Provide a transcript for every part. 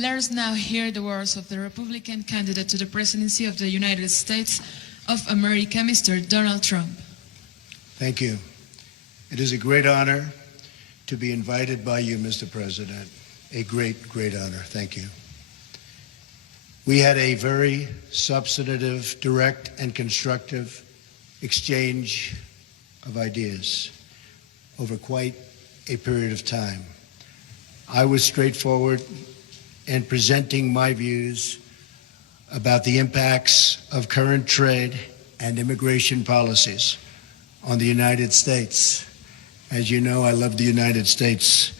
Let us now hear the words of the Republican candidate to the presidency of the United States of America, Mr. Donald Trump. Thank you. It is a great honor to be invited by you, Mr. President. A great, great honor. Thank you. We had a very substantive, direct, and constructive exchange of ideas over quite a period of time. I was straightforward in presenting my views about the impacts of current trade and immigration policies on the United States. As you know, I love the United States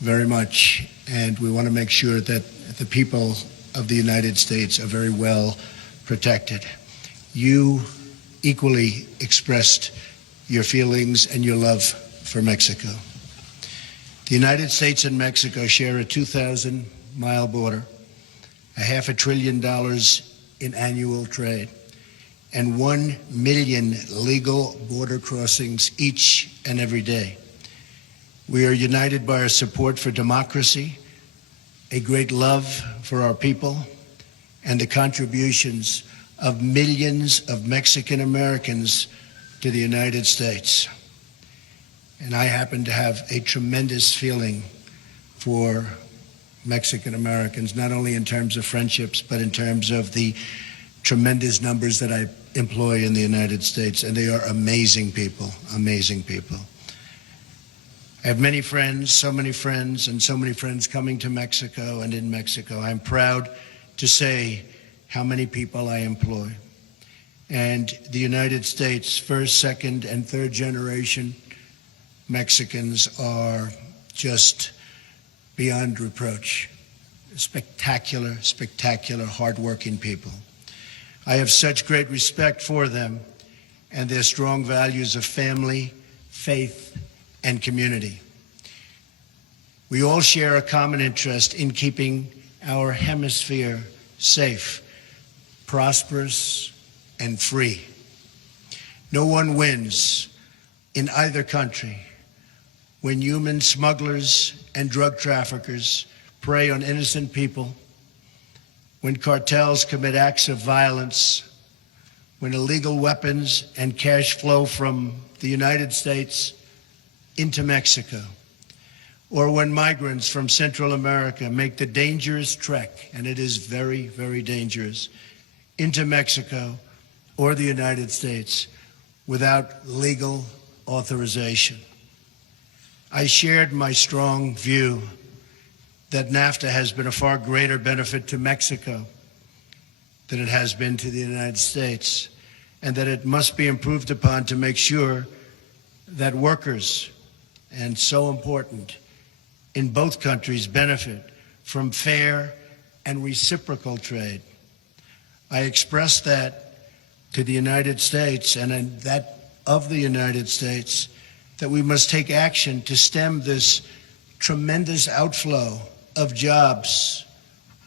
very much, and we want to make sure that the people of the United States are very well protected. You equally expressed your feelings and your love for Mexico. The United States and Mexico share a 2,000-mile border, a $500 billion in annual trade, and 1 million legal border crossings each and every day. We are united by our support for democracy, a great love for our people, and the contributions of millions of Mexican Americans to the United States. And I happen to have a tremendous feeling for Mexican Americans, not only in terms of friendships, but in terms of the tremendous numbers that I employ in the United States. And they are amazing people, amazing people. I have many friends, so many friends, and so many friends coming to Mexico and in Mexico. I'm proud to say how many people I employ. And the United States, first, second, and third generation Mexicans are just beyond reproach. Spectacular, spectacular, hardworking people. I have such great respect for them and their strong values of family, faith, and community. We all share a common interest in keeping our hemisphere safe, prosperous, and free. No one wins in either country when human smugglers and drug traffickers prey on innocent people, when cartels commit acts of violence, when illegal weapons and cash flow from the United States into Mexico, or when migrants from Central America make the dangerous trek, and it is very, very dangerous, into Mexico or the United States without legal authorization. I shared my strong view that NAFTA has been a far greater benefit to Mexico than it has been to the United States, and that it must be improved upon to make sure that workers, and so important, in both countries benefit from fair and reciprocal trade. I expressed that to the United States and that of the United States, that we must take action to stem this tremendous outflow of jobs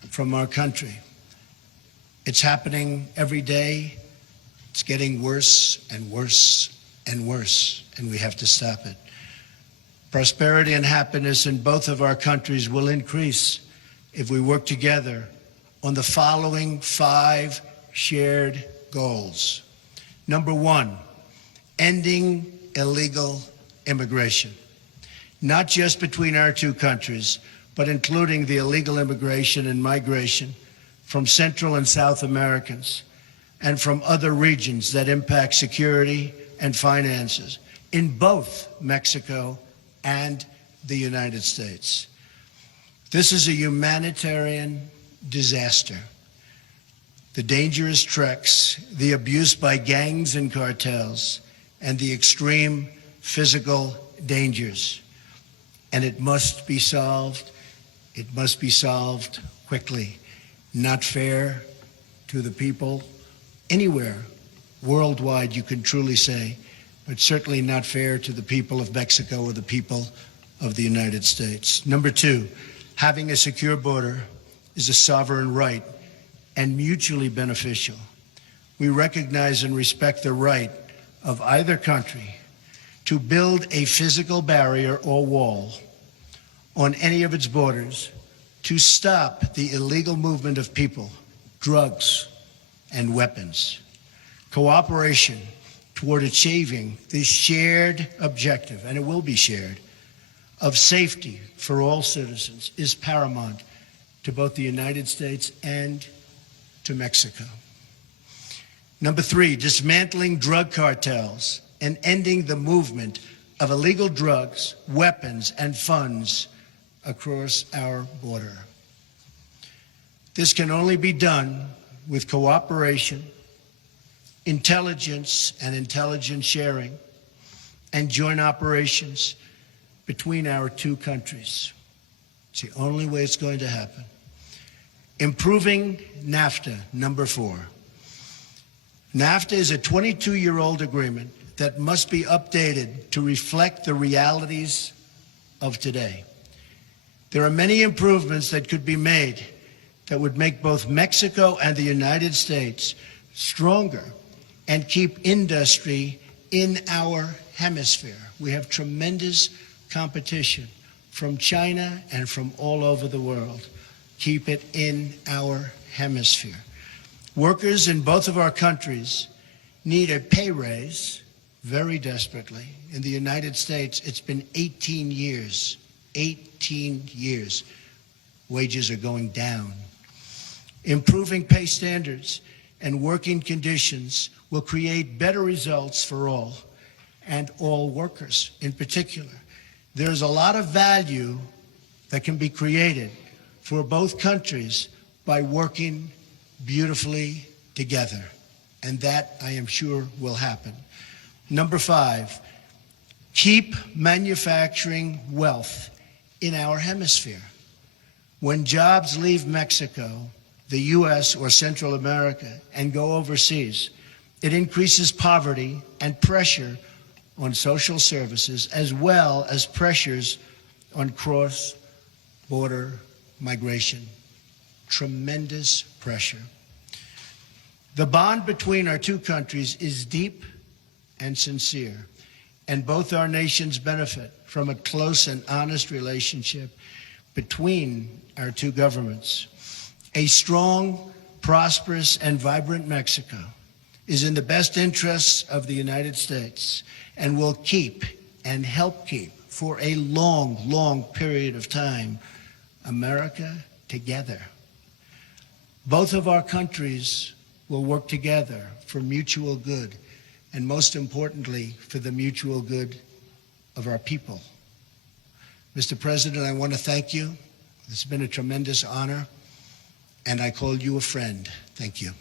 from our country. It's happening every day. It's getting worse and worse and worse, and we have to stop it. Prosperity and happiness in both of our countries will increase if we work together on the following 5 shared goals. Number 1, ending illegal immigration, not just between our two countries, but including the illegal immigration and migration from Central and South Americans and from other regions that impact security and finances in both Mexico and the United States. This is a humanitarian disaster. The dangerous treks, the abuse by gangs and cartels, and the extreme physical dangers. And it must be solved. It must be solved quickly. Not fair to the people anywhere, worldwide, you can truly say, but certainly not fair to the people of Mexico or the people of the United States. Number 2, having a secure border is a sovereign right and mutually beneficial. We recognize and respect the right of either country to build a physical barrier or wall on any of its borders to stop the illegal movement of people, drugs, and weapons. Cooperation toward achieving this shared objective, and it will be shared, of safety for all citizens is paramount to both the United States and to Mexico. Number 3, dismantling drug cartels and ending the movement of illegal drugs, weapons, and funds across our border. This can only be done with cooperation, intelligence and intelligence sharing, and joint operations between our two countries. It's the only way it's going to happen. Improving NAFTA, number 4. NAFTA is a 22-year-old agreement that must be updated to reflect the realities of today. There are many improvements that could be made that would make both Mexico and the United States stronger and keep industry in our hemisphere. We have tremendous competition from China and from all over the world. Keep it in our hemisphere. Workers in both of our countries need a pay raise very desperately. In the United States, it's been 18 years. 18 years. Wages are going down. Improving pay standards and working conditions will create better results for all, and all workers in particular. There's a lot of value that can be created for both countries by working beautifully together, and that, I am sure, will happen. Number 5, keep manufacturing wealth in our hemisphere. When jobs leave Mexico, the U.S. or Central America and go overseas, it increases poverty and pressure on social services, as well as pressures on cross-border migration. Tremendous pressure. The bond between our two countries is deep and sincere, and both our nations benefit from a close and honest relationship between our two governments. A strong, prosperous, and vibrant Mexico is in the best interests of the United States and will keep and help keep for a long, long period of time America together. Both of our countries will work together for mutual good, and most importantly, for the mutual good of our people. Mr. President, I want to thank you. It's been a tremendous honor, and I call you a friend. Thank you.